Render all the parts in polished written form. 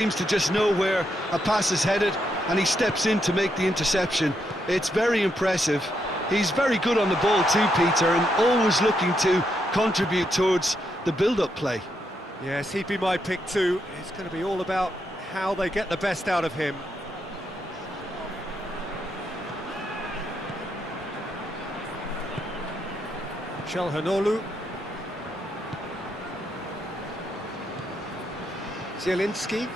Seems to just know where a pass is headed, and he steps in to make the interception. It's very impressive. He's very good on the ball too, Peter, and always looking to contribute towards the build-up play. Yes, he'd be my pick too. It's going to be all about how they get the best out of him. Çalhanoğlu. Zielinski.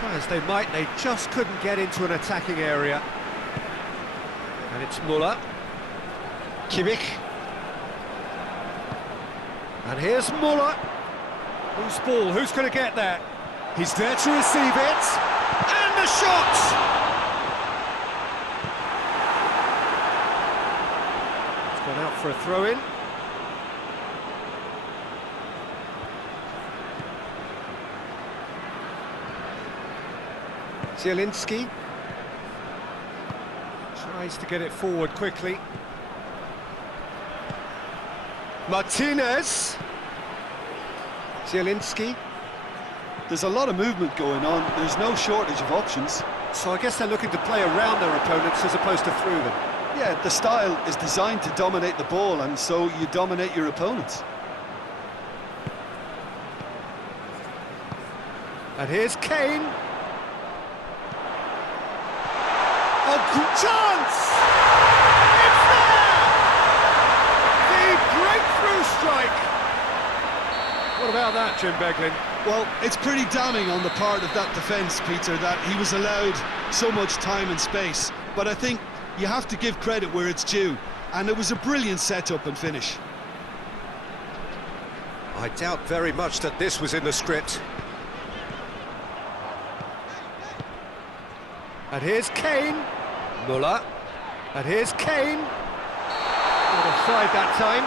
Try as they might, they just couldn't get into an attacking area. And it's Müller. Kimmich. And here's Müller. Loose ball, who's going to get there? He's there to receive it. And the shot! It's gone out for a throw-in. Zielinski tries to get it forward quickly. Martinez. Zielinski. There's a lot of movement going on. There's no shortage of options. So I guess they're looking to play around their opponents as opposed to through them. Yeah, the style is designed to dominate the ball, and so you dominate your opponents. And here's Kane. A good chance! It's there! The breakthrough strike! What about that, Jim Beglin? Well, it's pretty damning on the part of that defence, Peter, that he was allowed so much time and space. But I think you have to give credit where it's due, and it was a brilliant setup and finish. I doubt very much that this was in the script. And here's Kane. Müller. And here's Kane. Not offside that time.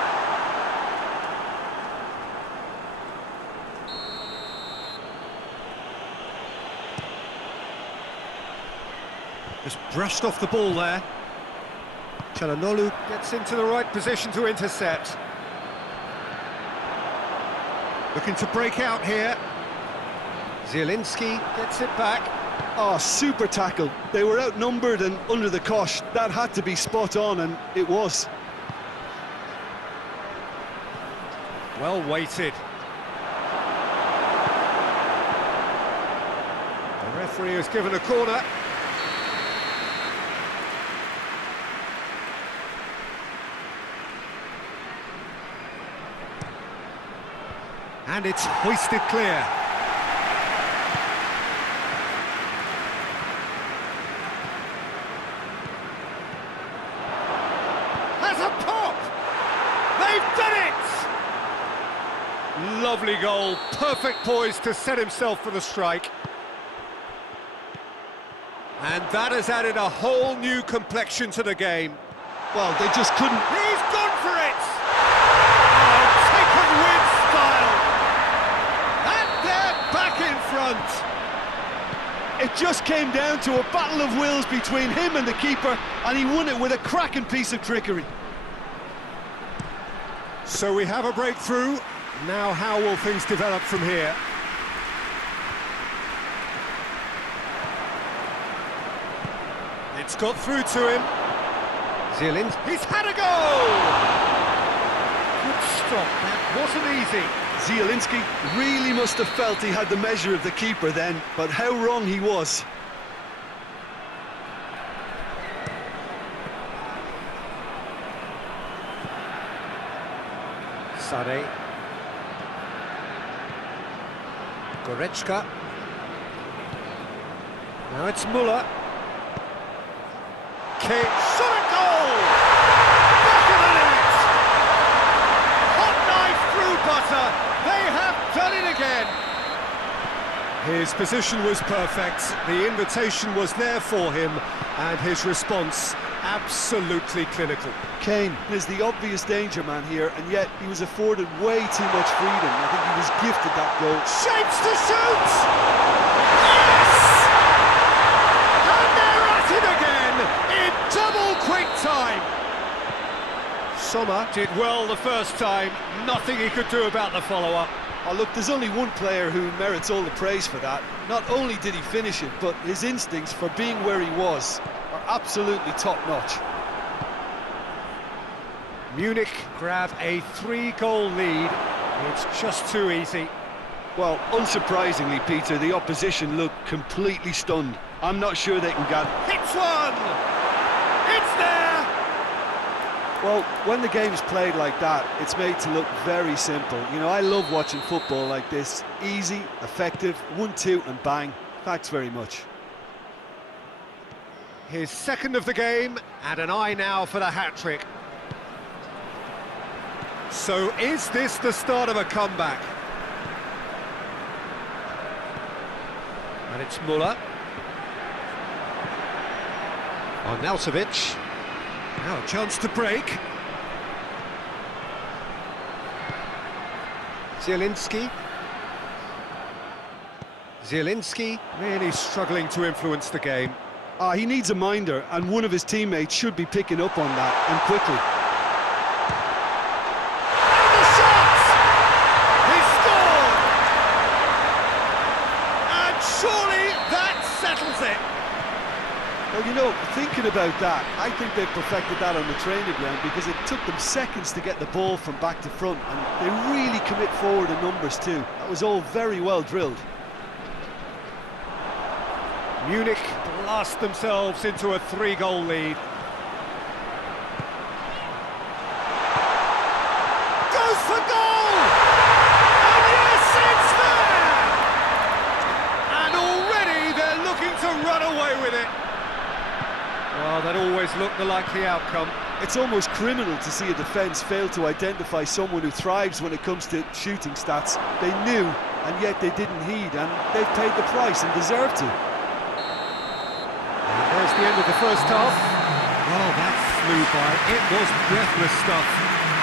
Just brushed off the ball there. Çalhanoğlu gets into the right position to intercept. Looking to break out here. Zielinski gets it back. Oh, super tackle. They were outnumbered and under the cosh. That had to be spot on, and it was. Well weighted. The referee has given a corner. And it's hoisted clear. Has a pop! They've done it! Lovely goal, perfect poise to set himself for the strike. And that has added a whole new complexion to the game. Well, they just couldn't... He's gone for it! Oh, taken with style! And they're back in front! It just came down to a battle of wills between him and the keeper, and he won it with a cracking piece of trickery. So we have a breakthrough. Now how will things develop from here? It's got through to him. Zielinski. He's had a goal! Good stop, that wasn't easy. Zielinski really must have felt he had the measure of the keeper then, but how wrong he was. Sade. Goretzka. Now it's Müller. Kane. Shot a goal! Back of the net! Hot knife through butter. They have done it again. His position was perfect. The invitation was there for him, and his response absolutely clinical. Kane is the obvious danger man here, and yet he was afforded way too much freedom. I think he was gifted that goal. Shapes to shoot! Yes! And they're at it again in double quick time. Sommer did well the first time, nothing he could do about the follow-up. Oh, look, there's only one player who merits all the praise for that. Not only did he finish it, but his instincts for being where he was are absolutely top-notch. Munich grab a 3-goal lead. It's just too easy. Well, unsurprisingly, Peter, the opposition look completely stunned. I'm not sure they can get... Hits one! It's there! Well, when the game's played like that, it's made to look very simple. You know, I love watching football like this. Easy, effective, 1-2 and bang. Thanks very much. His second of the game, and an eye now for the hat-trick. So is this the start of a comeback? And it's Müller. Arnautovic. Now a chance to break. Zielinski. Zielinski really struggling to influence the game. He needs a minder, and one of his teammates should be picking up on that, and quickly. And the shot! He scored! And surely that settles it. Well, you know, thinking about that, I think they've perfected that on the training ground because it took them seconds to get the ball from back to front, and they really commit forward in numbers too. That was all very well drilled. Munich blast themselves into a 3-goal lead. Goes for goal! And yes, it's there! And already they're looking to run away with it. Well, that always looked the likely outcome. It's almost criminal to see a defence fail to identify someone who thrives when it comes to shooting stats. They knew, and yet they didn't heed, and they've paid the price and deserve to. There's the end of the first half. Well, that flew by. It was breathless stuff.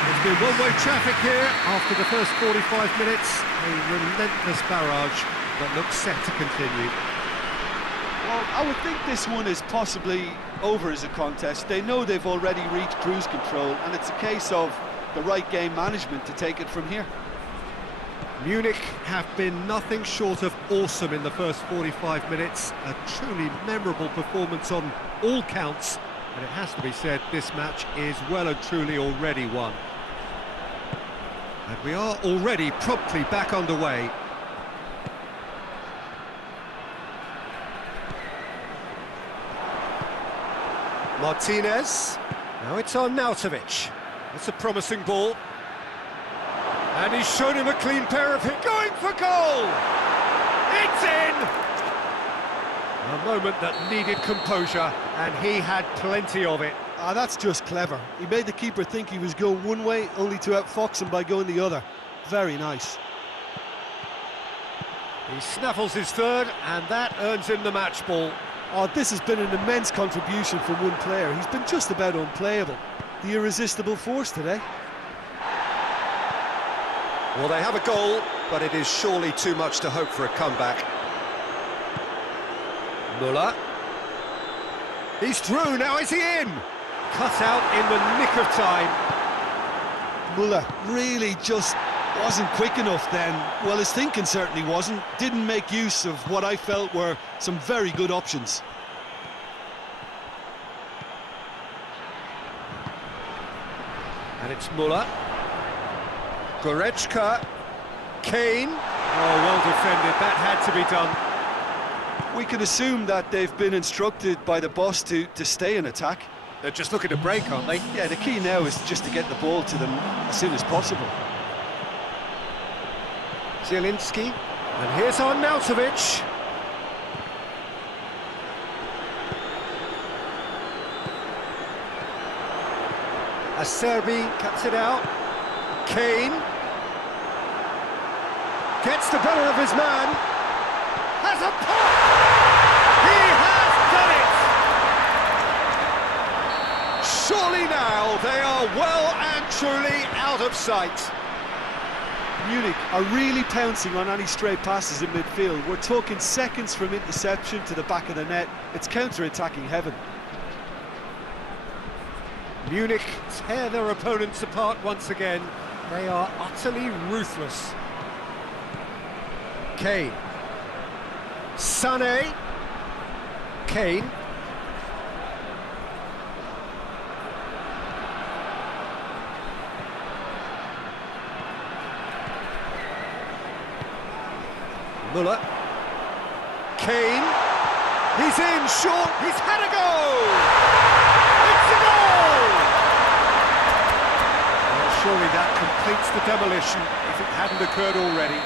There's been one-way traffic here after the first 45 minutes. A relentless barrage that looks set to continue. Well, I would think this one is possibly over as a contest. They know they've already reached cruise control, and it's a case of the right game management to take it from here. Munich have been nothing short of awesome in the first 45 minutes. A truly memorable performance on all counts. And it has to be said, this match is well and truly already won. And we are already promptly back underway. Martinez. Now it's on Arnautovic. It's a promising ball. And he's shown him a clean pair of hit. Going for goal! It's in! A moment that needed composure, and he had plenty of it. That's just clever. He made the keeper think he was going one way, only to outfox him by going the other. Very nice. He snaffles his third, and that earns him the match ball. Oh, this has been an immense contribution from one player. He's been just about unplayable. The irresistible force today. Well, they have a goal, but it is surely too much to hope for a comeback. Müller. He's through, now is he in? Cut out in the nick of time. Müller really just wasn't quick enough then. Well, his thinking certainly wasn't. Didn't make use of what I felt were some very good options. And it's Müller. Goretzka, Kane. Oh, well defended, that had to be done. We can assume that they've been instructed by the boss to stay in attack. They're just looking to break, aren't they? Yeah, the key now is just to get the ball to them as soon as possible. Zielinski, and here's Arnautovic. Acerbi cuts it out. Kane gets the better of his man. Has a pop! He has done it! Surely now they are well and truly out of sight. Munich are really pouncing on any stray passes in midfield. We're talking seconds from interception to the back of the net. It's counter-attacking heaven. Munich tear their opponents apart once again. They are utterly ruthless. Kane. Sané. Kane. Müller. Kane. He's in, short, he's had a go! It's a goal! Well, surely that completes the demolition if it hadn't occurred already.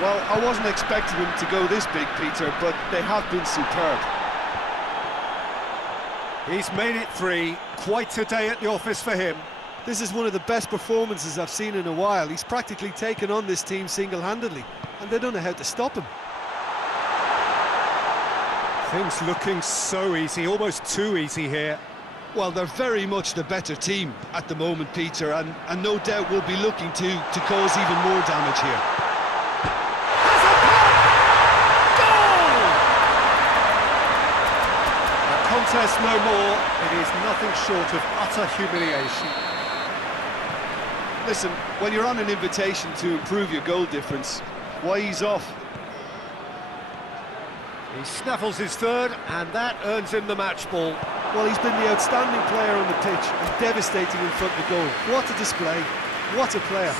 Well, I wasn't expecting them to go this big, Peter, but they have been superb. He's made it 3, quite a day at the office for him. This is one of the best performances I've seen in a while. He's practically taken on this team single-handedly, and they don't know how to stop him. Things looking so easy, almost too easy here. Well, they're very much the better team at the moment, Peter, and no doubt will be looking to cause even more damage here. Has a pop! Goal! The contest no more. It is nothing short of utter humiliation. Listen, when you're on an invitation to improve your goal difference, why ease off? He snaffles his third, and that earns him the match ball. Well, he's been the outstanding player on the pitch and devastating in front of the goal. What a display, what a player.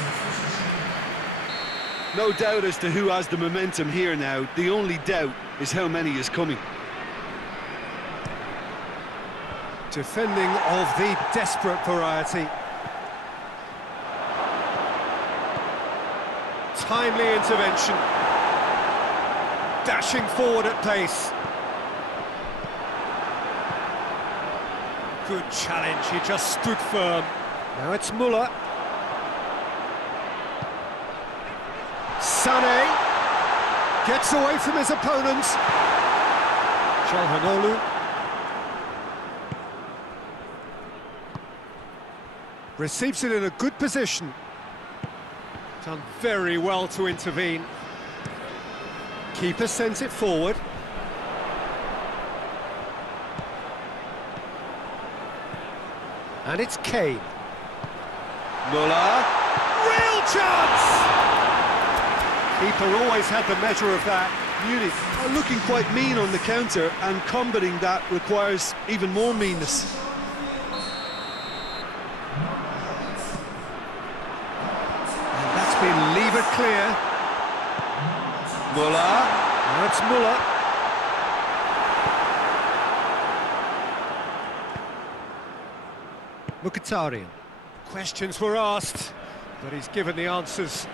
No doubt as to who has the momentum here now. The only doubt is how many is coming. Defending of the desperate variety. Timely intervention. Dashing forward at pace. Good challenge, he just stood firm. Now it's Müller. Sané gets away from his opponents. Çalhanoğlu receives it in a good position. Done very well to intervene. Keeper sends it forward. And it's Kane. Müller. Real chance! Keeper always had the measure of that. Munich are looking quite mean on the counter, and combating that requires even more meanness. And that's been levered clear. Müller. Now it's Müller. Mkhitaryan. Questions were asked, but he's given the answers.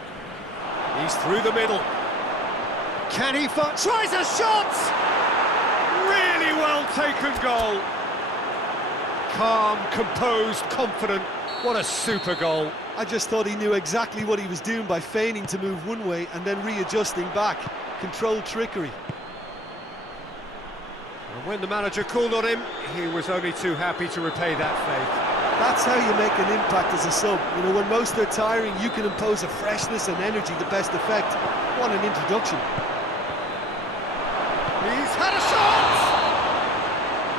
He's through the middle. Can he tries a shot! Really well taken goal. Calm, composed, confident. What a super goal. I just thought he knew exactly what he was doing by feigning to move one way and then readjusting back. Controlled trickery. And when the manager called on him, he was only too happy to repay that faith. That's how you make an impact as a sub. You know, when most are tiring, you can impose a freshness and energy to best effect. What an introduction. He's had a shot!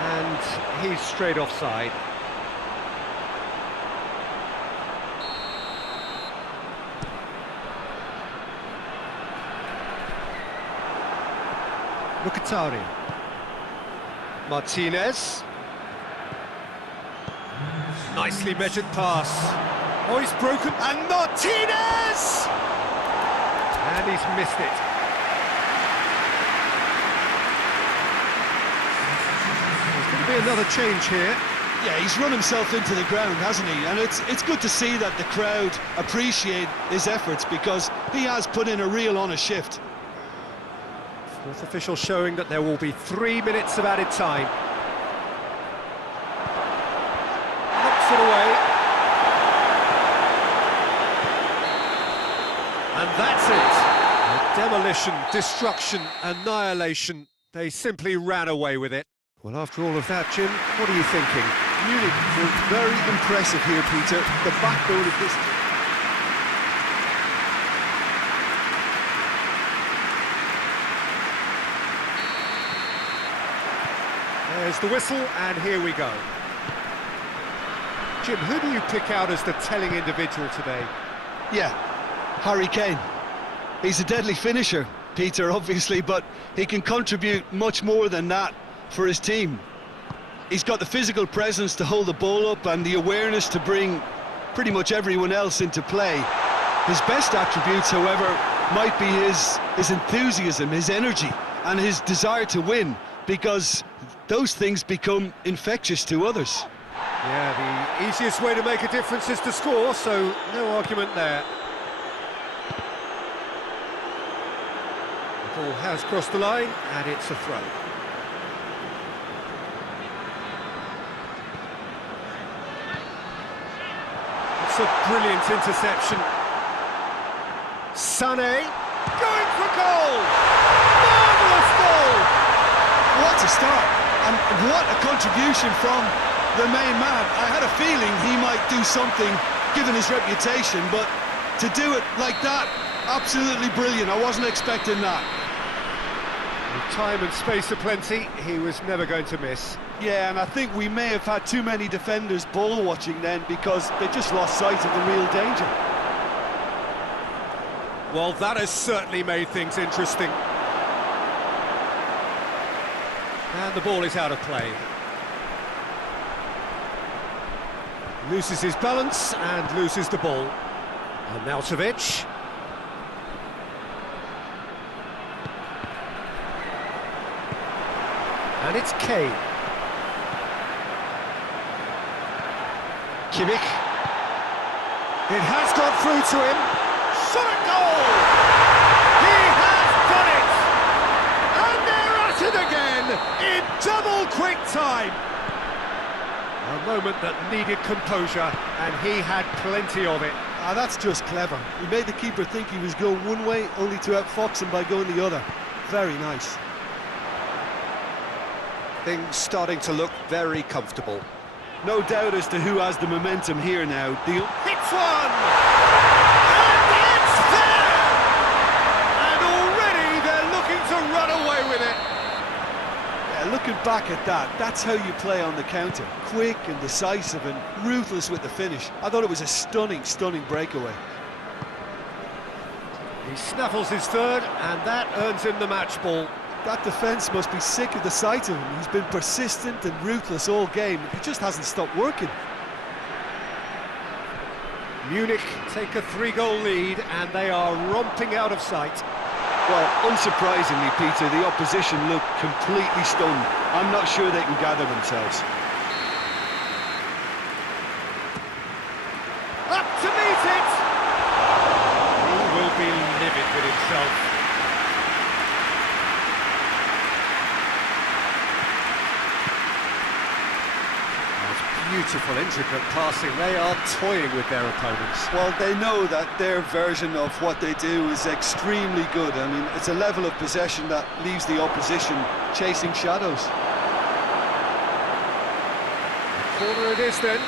And he's straight offside. Mkhitaryan. Martinez. Nicely measured pass. Oh, he's broken. And Martinez! And he's missed it. There's going to be another change here. Yeah, he's run himself into the ground, hasn't he? And it's good to see that the crowd appreciate his efforts, because he has put in a real honest shift. Fourth official showing that there will be 3 minutes of added time. Knocks it away. And that's it. Demolition, destruction, annihilation. They simply ran away with it. Well, after all of that, Jim, what are you thinking? Munich were very impressive here, Peter. The backbone of this... There's the whistle, and here we go. Jim, who do you pick out as the telling individual today? Yeah, Harry Kane. He's a deadly finisher, Peter, obviously, but he can contribute much more than that for his team. He's got the physical presence to hold the ball up and the awareness to bring pretty much everyone else into play. His best attributes, however, might be his enthusiasm, his energy, and his desire to win, because those things become infectious to others. Yeah, the easiest way to make a difference is to score, so no argument there. The ball has crossed the line, and it's a throw. It's a brilliant interception. Sané, going for goal! Marvellous goal! What a start, and what a contribution from the main man. I had a feeling he might do something, given his reputation, but to do it like that, absolutely brilliant. I wasn't expecting that. With time and space aplenty, he was never going to miss. Yeah, and I think we may have had too many defenders ball watching then, because they just lost sight of the real danger. Well, that has certainly made things interesting. And the ball is out of play. Loses his balance and loses the ball. Arnautovic. And it's Kane. Kimmich. It has got through to him. Shot at goal! He has done it! And they're at it again in double quick time. A moment that needed composure, and he had plenty of it. Ah, that's just clever. He made the keeper think he was going one way, only to outfox him by going the other. Very nice. Things starting to look very comfortable. No doubt as to who has the momentum here now. Hits one! And it's there! And already they're looking to run away with it. Yeah, looking back at that, that's how you play on the counter. Quick and decisive and ruthless with the finish. I thought it was a stunning, stunning breakaway. He snaffles his third, and that earns him the match ball. That defence must be sick of the sight of him. He's been persistent and ruthless all game. He just hasn't stopped working. Munich take a 3-goal lead, and they are romping out of sight. Well, unsurprisingly, Peter, the opposition look completely stunned. I'm not sure they can gather themselves. Up to meet it! He will be livid with himself. Beautiful, intricate passing. They are toying with their opponents. Well, they know that their version of what they do is extremely good. I mean, it's a level of possession that leaves the opposition chasing shadows. Corner it is then.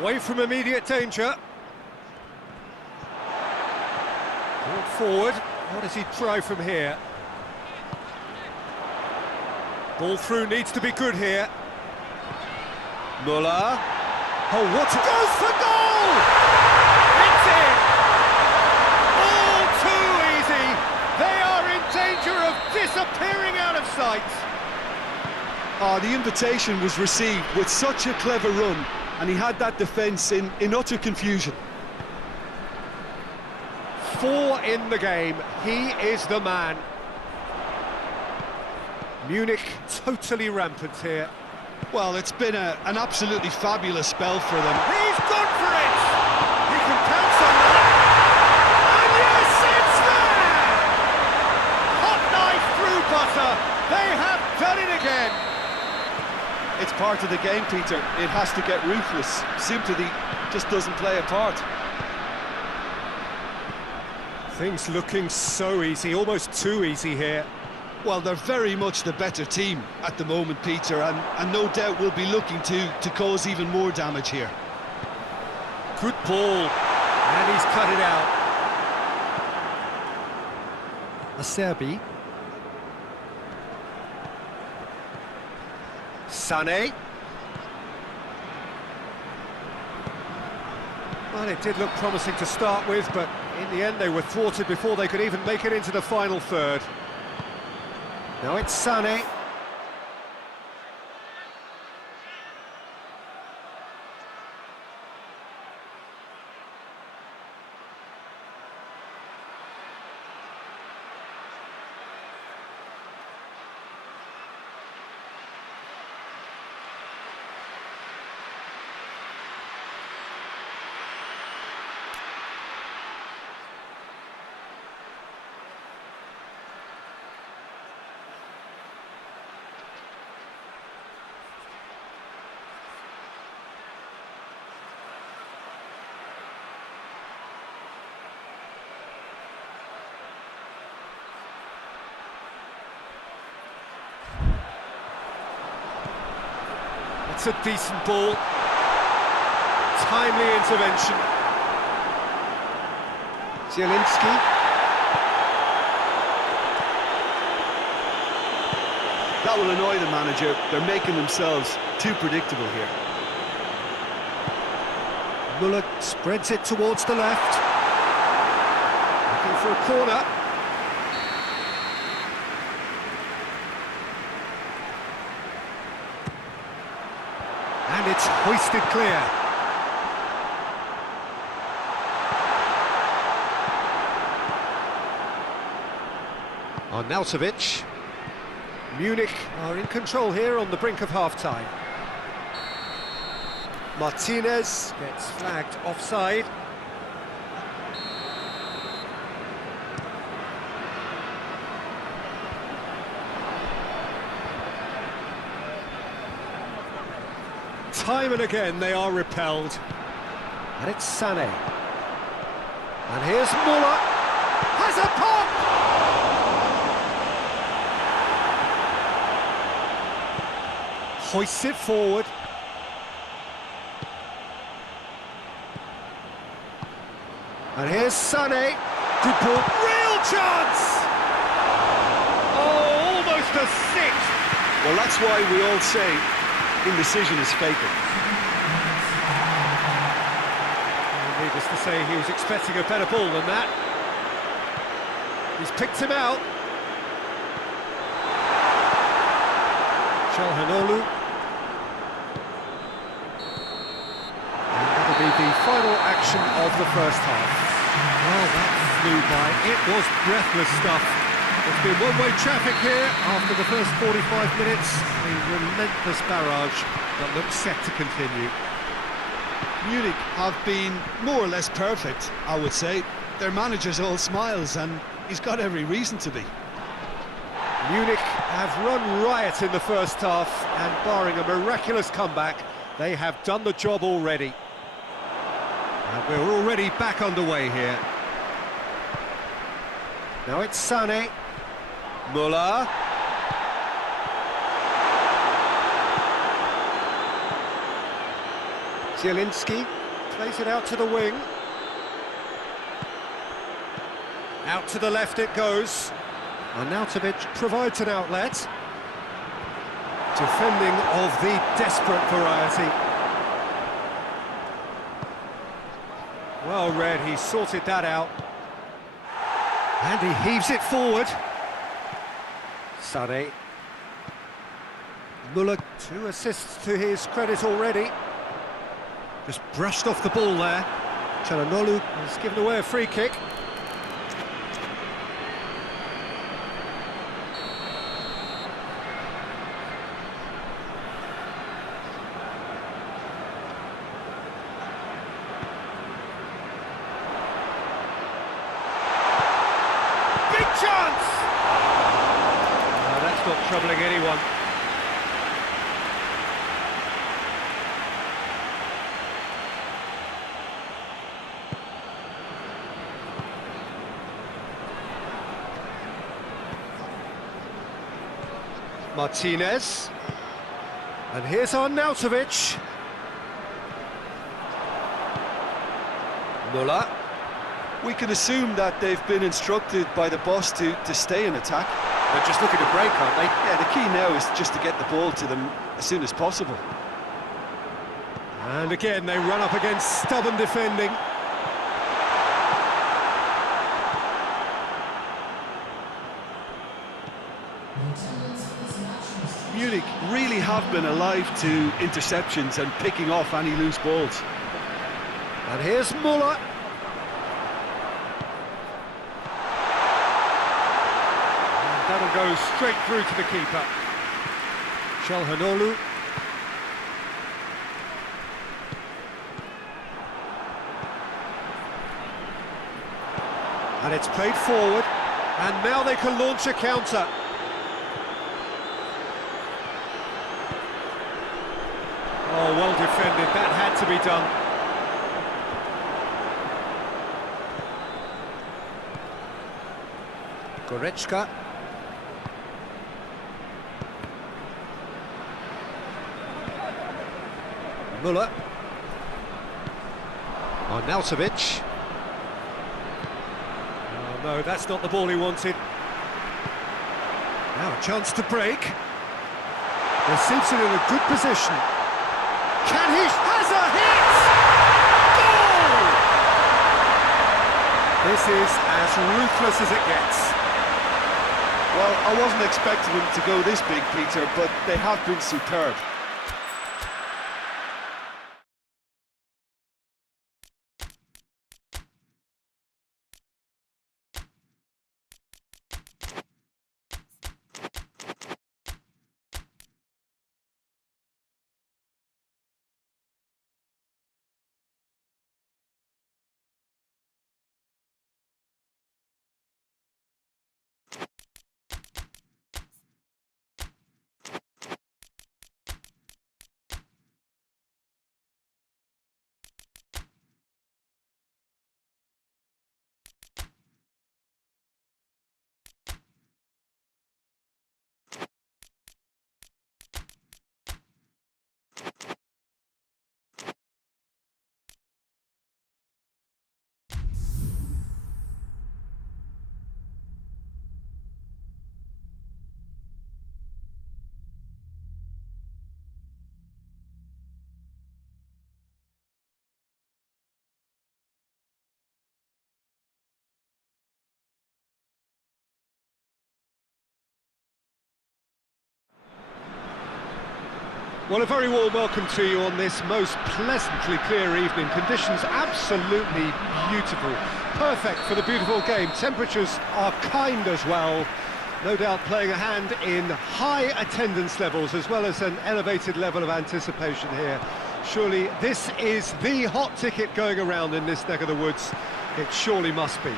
Away from immediate danger. Forward, what does he try from here? Ball through needs to be good here. Muller. Oh, what? Goes for goal! It's in! All too easy. They are in danger of disappearing out of sight. Oh, the invitation was received with such a clever run, and he had that defence in utter confusion. 4 in the game, he is the man. Munich totally rampant here. Well, it's been an absolutely fabulous spell for them. He's gone for it! He can count on that! And yes, it's there! Hot knife through butter, they have done it again! It's part of the game, Peter. It has to get ruthless. Sympathy just doesn't play a part. Things looking so easy, almost too easy here. Well, they're very much the better team at the moment, Peter, and no doubt will be looking to cause even more damage here. Good ball, and he's cut it out. Acerbi. Sané. Well, it did look promising to start with, but in the end they were thwarted before they could even make it into the final third. Now it's Sané. It's a decent ball. Timely intervention. Zielinski. That will annoy the manager. They're making themselves too predictable here. Müller spreads it towards the left. Looking for a corner. And it's hoisted clear. Arnautovic. Munich are in control here on the brink of half-time. Martinez gets flagged offside. Time and again they are repelled. And it's Sané. And here's Müller. Has a pop! Hoists it forward. And here's Sané. Good ball. Real chance! Oh, almost a sixth. Well, that's why we all say indecision is fatal. Needless to say, he was expecting a better ball than that. He's picked him out. Calhanoglu. And that'll be the final action of the first half. Well, that flew by. It was breathless stuff. It's been one-way traffic here after the first 45 minutes. A relentless barrage that looks set to continue. Munich have been more or less perfect, I would say. Their manager's all smiles, and he's got every reason to be. Munich have run riot in the first half, and barring a miraculous comeback, they have done the job already. And we're already back underway here. Now it's Sané. Müller. Zielinski plays it out to the wing. Out to the left it goes. Arnautovic provides an outlet. Defending of the desperate variety. Well read, he sorted that out. And he heaves it forward. Sané. Müller, 2 assists to his credit already. Just brushed off the ball there. Calhanoglu has given away a free kick. Big chance! No, that's not troubling anyone. Martinez. And here's Arnautovic. Müller. We can assume that they've been instructed by the boss to stay in attack. They're just looking to break, aren't they? Yeah, the key now is just to get the ball to them as soon as possible. And again, they run up against stubborn defending. really have been alive to interceptions and picking off any loose balls. And here's Muller. And that'll go straight through to the keeper. Çalhanoğlu. And it's played forward, and now they can launch a counter. Oh, well defended, that had to be done. Goretzka. Muller. Arnautovic. Oh no, that's not the ball he wanted. Now a chance to break. There's Simpson in a good position. Can he? Has a hit! Goal! This is as ruthless as it gets. Well, I wasn't expecting them to go this big, Peter, but they have been superb. Well, a very warm welcome to you on this most pleasantly clear evening. Conditions absolutely beautiful. Perfect for the beautiful game. Temperatures are kind as well. No doubt playing a hand in high attendance levels as well as an elevated level of anticipation here. Surely this is the hot ticket going around in this neck of the woods. It surely must be.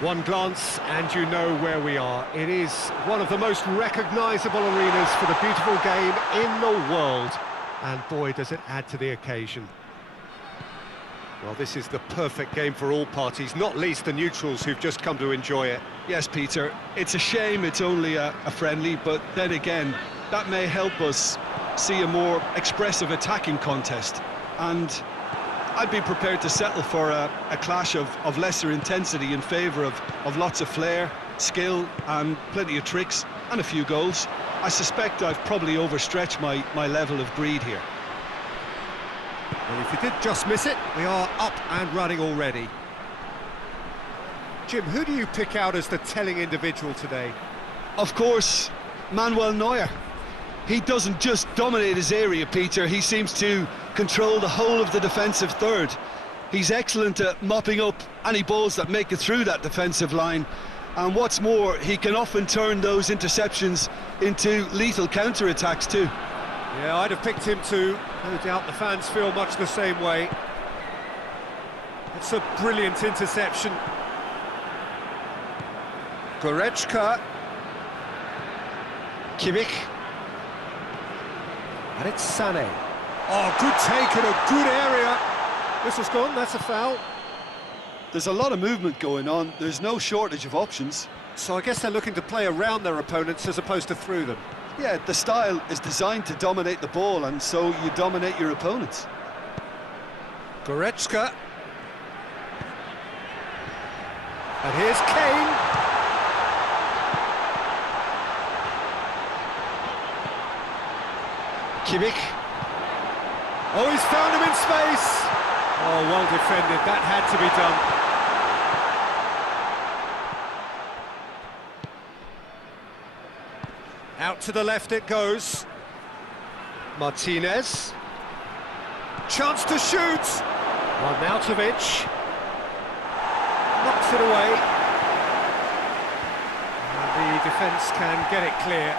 One glance and you know where we are. It is one of the most recognisable arenas for the beautiful game in the world. And boy, does it add to the occasion. Well, this is the perfect game for all parties, not least the neutrals who've just come to enjoy it. Yes, Peter, it's a shame it's only a friendly, but then again, that may help us see a more expressive attacking contest. And I'd be prepared to settle for a clash of lesser intensity in favour of lots of flair, skill and plenty of tricks and a few goals. I suspect I've probably overstretched my level of greed here. Well, if you did just miss it, we are up and running already. Jim, who do you pick out as the telling individual today? Of course, Manuel Neuer. He doesn't just dominate his area, Peter, he seems to control the whole of the defensive third. He's excellent at mopping up any balls that make it through that defensive line. And what's more, he can often turn those interceptions into lethal counter-attacks too. Yeah, I'd have picked him too. No doubt the fans feel much the same way. It's a brilliant interception. Goretzka. Kimmich. And it's Sané. Oh, good take in a good area. Whistle's gone, that's a foul. There's a lot of movement going on, there's no shortage of options. So I guess they're looking to play around their opponents as opposed to through them. Yeah, the style is designed to dominate the ball, and so you dominate your opponents. Goretzka. And here's Kane. Kimmich. Oh, he's found him in space. Oh, well defended. That had to be done. to the left it goes. Martinez. Chance to shoot. Arnautovic. Knocks it away. And the defence can get it clear.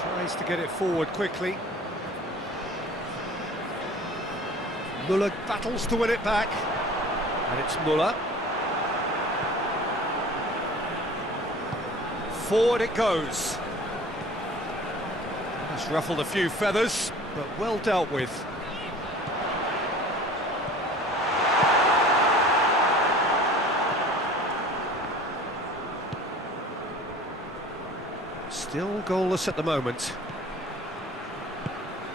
Tries to get it forward quickly. Müller battles to win it back. And it's Müller. Forward it goes. That's ruffled a few feathers, but well dealt with. Still goalless at the moment.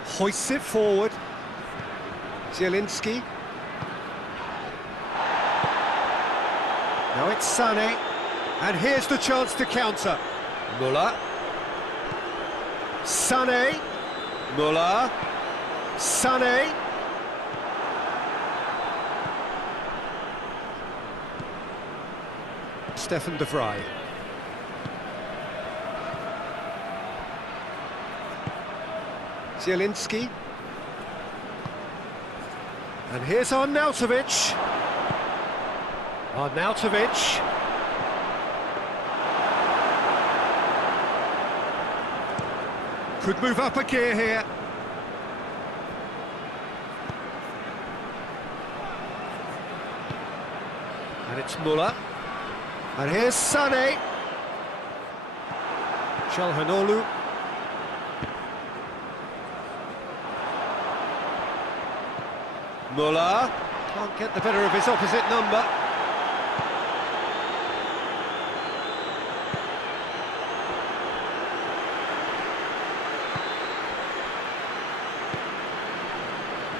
Hoists it forward. Zielinski. Now it's Sané. And here's the chance to counter. Müller. Sané. Müller. Sané. Stefan de Vrij. Zielinski. And here's Arnautovic. Arnautovic. Could move up a gear here. And it's Müller. And here's Sané. Çalhanoğlu. Müller can't get the better of his opposite number.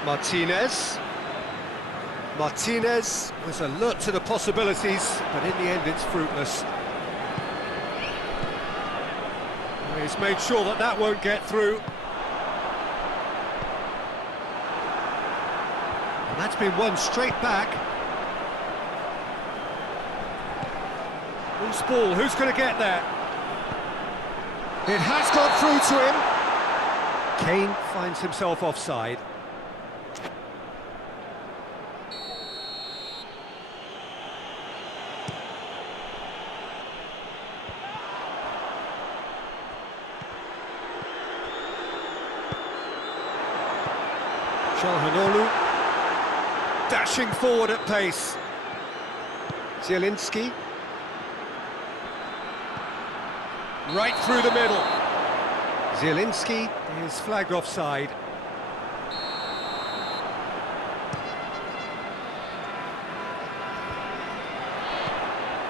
Martinez. Martinez was alert to the possibilities, but in the end it's fruitless. He's made sure that that won't get through. And that's been won straight back. Loose ball, who's going to get there? It has got through to him. Kane finds himself offside. Çalhanoğlu dashing forward at pace. Zielinski right through the middle. Zielinski is flagged offside.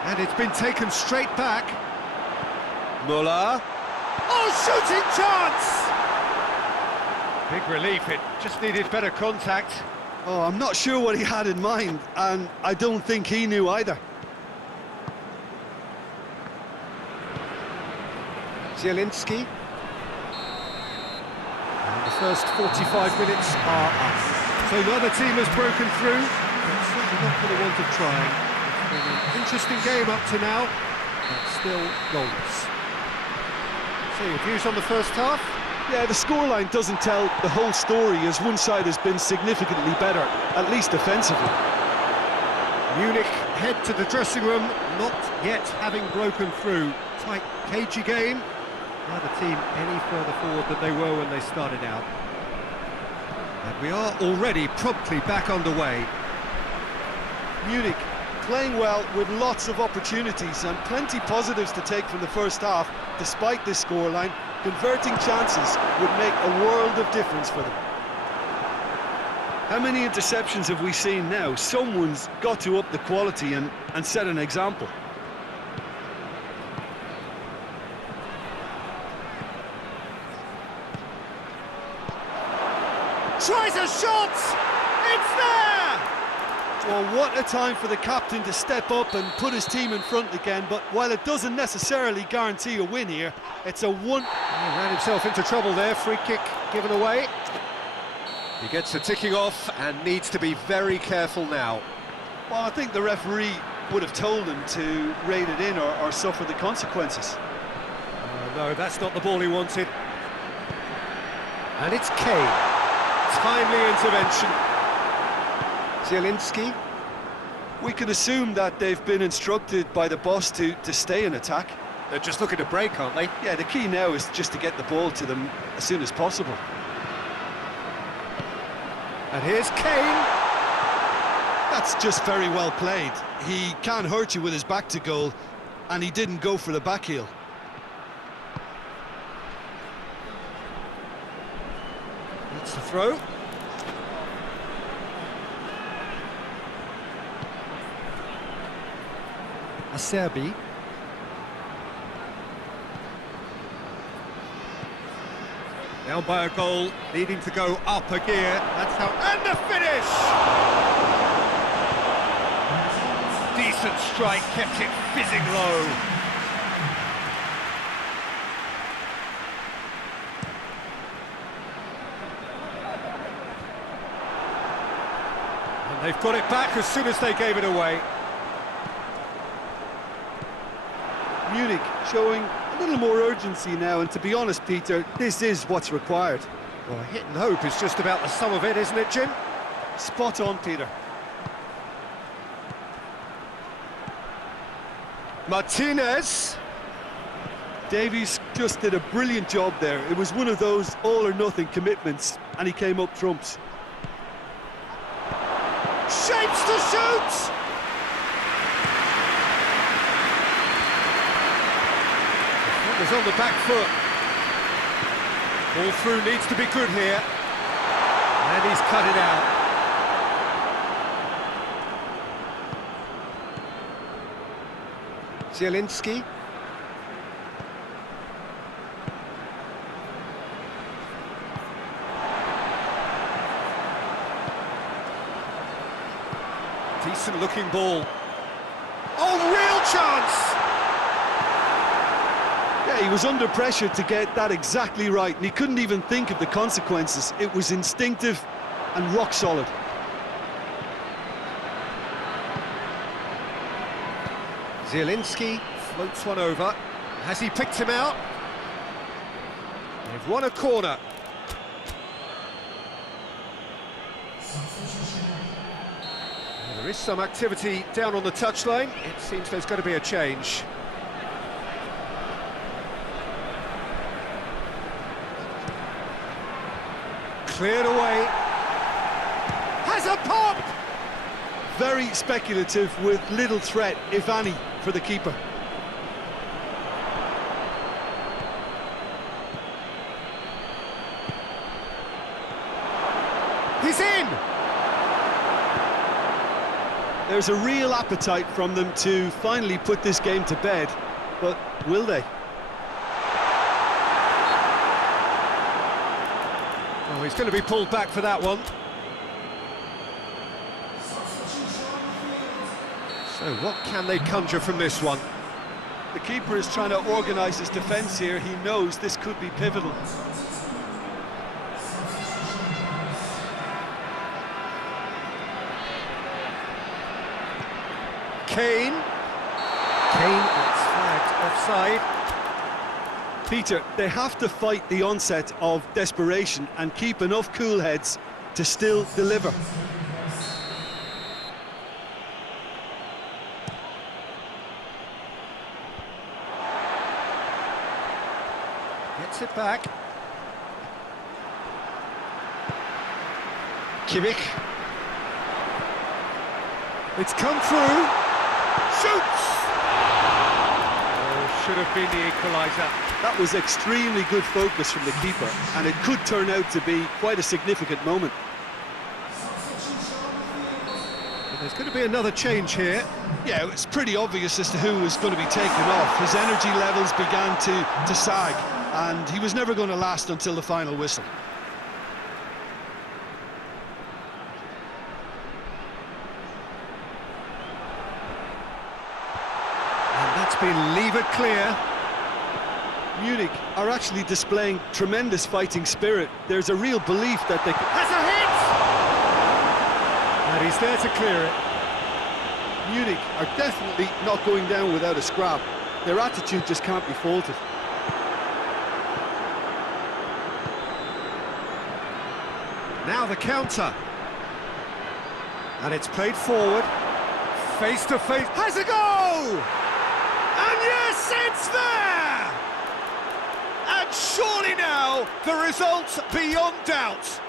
And it's been taken straight back. Müller. Oh, shooting chance! Big relief, it just needed better contact. Oh, I'm not sure what he had in mind, and I don't think he knew either. Zielinski. And the first 45 minutes are up. So the other team has broken through, but certainly not for the want of trying. It's been an interesting game up to now, but still goalless. So your views on the first half? Yeah, the scoreline doesn't tell the whole story, as one side has been significantly better, at least defensively. Munich head to the dressing room, not yet having broken through. Tight, cagey game. Neither team any further forward than they were when they started out. And we are already promptly back underway. Munich playing well with lots of opportunities and plenty positives to take from the first half, despite this scoreline. Converting chances would make a world of difference for them. How many interceptions have we seen now? Someone's got to up the quality and set an example. Tries a shot! It's there! Well, what a time for the captain to step up and put his team in front again, but while it doesn't necessarily guarantee a win here, it's a one... He ran himself into trouble there, free kick given away. He gets the ticking off and needs to be very careful now. Well, I think the referee would have told him to rein it in or suffer the consequences. No, that's not the ball he wanted. And it's Kane. Timely intervention. Zielinski. We can assume that they've been instructed by the boss to stay in attack. They're just looking to break, aren't they? Yeah, the key now is just to get the ball to them as soon as possible. And here's Kane. That's just very well played. He can hurt you with his back to goal, and he didn't go for the back heel. It's the throw. Acerbi. Down by a goal, needing to go up a gear. That's how... And the finish! Decent strike, kept it fizzing low. And they've got it back as soon as they gave it away. Munich showing a little more urgency now, and to be honest, Peter, this is what's required. Well, a hit and hope is just about the sum of it, isn't it, Jim? Spot on, Peter. Martinez. Davies just did a brilliant job there. It was one of those all-or-nothing commitments, and he came up trumps. Shapes to shoot! Is on the back foot. Ball through needs to be good here. And he's cut it out. Zielinski. Decent looking ball. Oh, real chance! Yeah, he was under pressure to get that exactly right, and he couldn't even think of the consequences. It was instinctive and rock solid. Zielinski floats one over. Has he picked him out? They've won a corner. Well, there is some activity down on the touchline. It seems there's going to be a change. Cleared away. Has a pop! Very speculative with little threat, if any, for the keeper. He's in! There's a real appetite from them to finally put this game to bed, but will they? Oh, he's going to be pulled back for that one. So what can they conjure from this one? The keeper is trying to organise his defence here. He knows this could be pivotal. Kane. Kane gets flagged offside. Peter, they have to fight the onset of desperation and keep enough cool heads to still deliver. Gets it back. Kimmich. It's come through. Shoots! Oh, should have been the equaliser. That was extremely good focus from the keeper, and it could turn out to be quite a significant moment. But there's going to be another change here. Yeah, it's pretty obvious as to who was going to be taken off. His energy levels began to sag, and he was never going to last until the final whistle. And that's been levered clear. Munich are actually displaying tremendous fighting spirit. There's a real belief that they... Has a hit! And he's there to clear it. Munich are definitely not going down without a scrap. Their attitude just can't be faulted. Now the counter. And it's played forward. Face to face. Has a go! And yes, it's there! And surely now, the result's beyond doubt.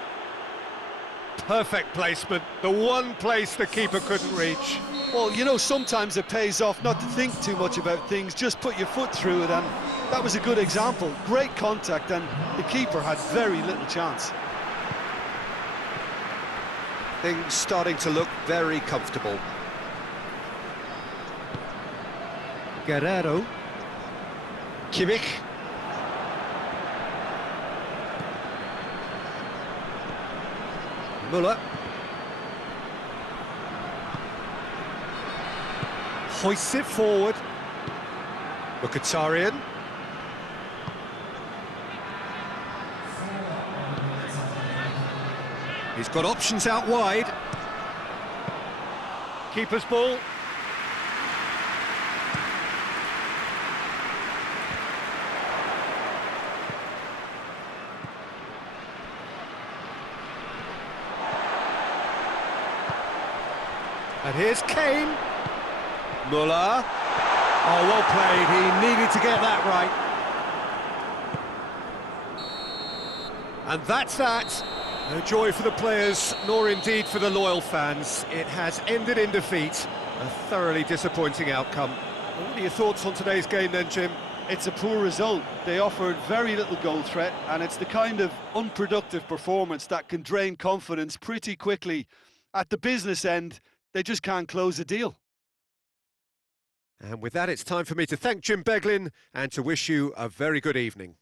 Perfect placement, the one place the keeper couldn't reach. Well, you know, sometimes it pays off not to think too much about things, just put your foot through it, and that was a good example. Great contact, and the keeper had very little chance. Things starting to look very comfortable. Guerrero. Kimmich. Müller. Hoists it forward. Mkhitaryan. He's got options out wide. Keeper's ball. And here's Kane. Müller. Oh, well played. He needed to get that right. And that's that. No joy for the players, nor indeed for the loyal fans. It has ended in defeat. A thoroughly disappointing outcome. What are your thoughts on today's game then, Jim? It's a poor result. They offered very little goal threat, and it's the kind of unproductive performance that can drain confidence pretty quickly. At the business end, they just can't close a deal. And with that, it's time for me to thank Jim Beglin and to wish you a very good evening.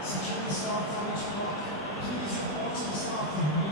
Secure the start for each block. Please report to the starting.